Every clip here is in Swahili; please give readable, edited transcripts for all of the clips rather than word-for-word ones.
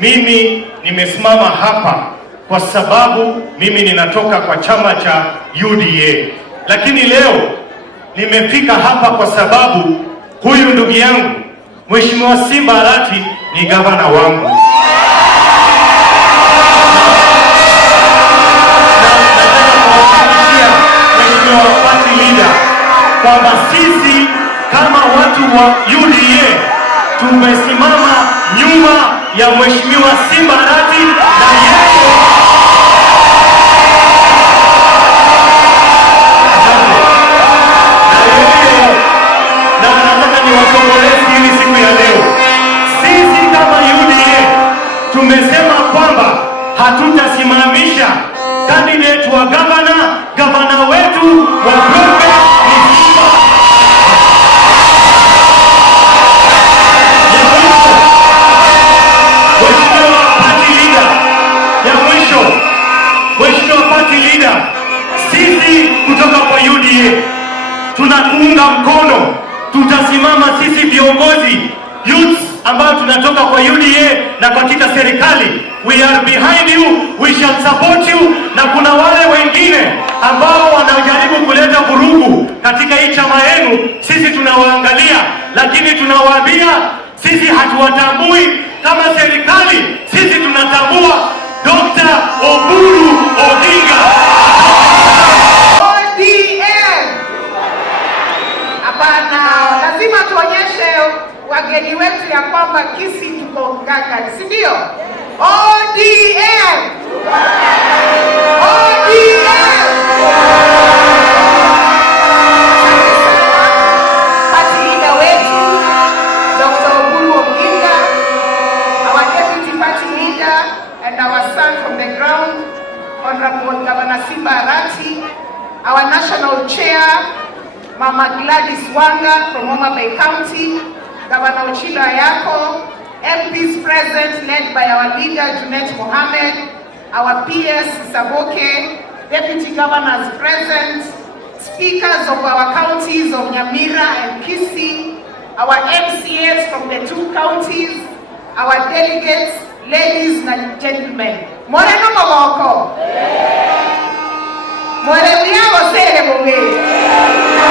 mimi nimesimama hapa kwa sababu mimi ninatoka kwa chama cha UDA, lakini leo nimefika hapa kwa sababu huyu ndugu yangu Mheshimiwa Simba Arati ni gavana wangu. Party leader kwamba sisi kama watu wa UDA tumesimama nyuma ya Mheshimiwa Simba Arati na yeye na nataka niwakombolezi hili siku ya leo. Sisi kama UDA tumesema kwamba hatutasimamisha candidate wa gavana wetu wa Brombe ni Simba. Mheshimiwa party leader, ya mwisho, Mheshimiwa party leader, sisi kutoka kwa UDA tunakuunga mkono. Tutasimama sisi viongozi youths ambao tunatoka kwa UDA na katika serikali. We are behind you, we shall support you. Na kuna wale wengine ambao wanajaribu kuleta vurugu katika hii chama yenu, sisi tunawaangalia, lakini tunawaambia sisi hatuwatambui kama serikali. Sisi tunatambua Dr. Oburu Odinga. ODM. Hapana, lazima tuonyeshe wageni wetu ya kwamba Kisii tuko ngangari, si ndio? ODM! ODM! Party leader wetu, Dr. Oburu Odinga, our deputy party leader and our son from the ground, Honorable Governor Simba Arati, our national chair, Mama Gladys Wanga from Homa Bay County, Governor Ochilo Ayako, MPs present led by our leader Junet Mohamed, our PS Saboke, deputy governors present, speakers of our counties of Nyamira and Kisii, our MCAs from the two counties, our delegates, ladies and gentlemen. Moreno Maboko. Moreno Yago Sere Bobe.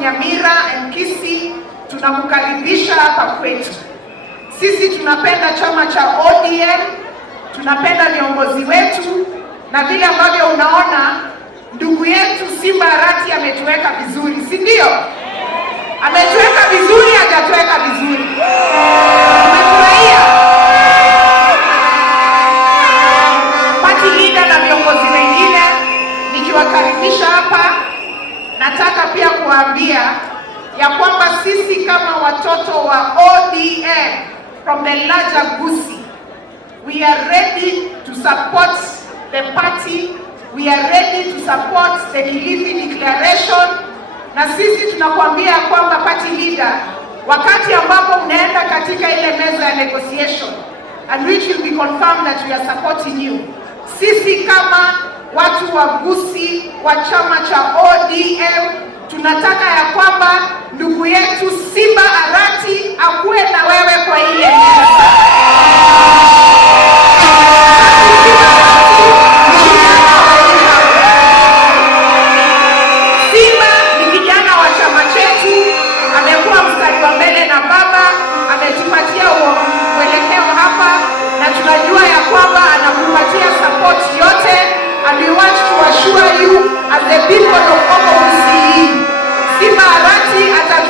Nyamira and Kisii, tunakukaribisha hapa kwetu. Sisi tunapenda chama cha ODM, tunapenda viongozi wetu, na vile ambavyo unaona ndugu yetu Simba Arati ametuweka vizuri, si ndio? Ametuweka vizuri, hajatuweka vizuri. Tumefurahia. Party leader na viongozi wengine nikiwakaribisha hapa, nataka pia kuambia ya kwamba sisi kama watoto wa ODM from the larger Gusii, we are ready to support the party, we are ready to support the Kilifi Declaration. Na sisi tunakuambia kwamba party leader, wakati ambapo unaenda katika ile meza ya negotiation and which will be confirmed that we are supporting you, sisi kama watu wa Gusii wa chama cha ODM tunataka ya kwamba ndugu yetu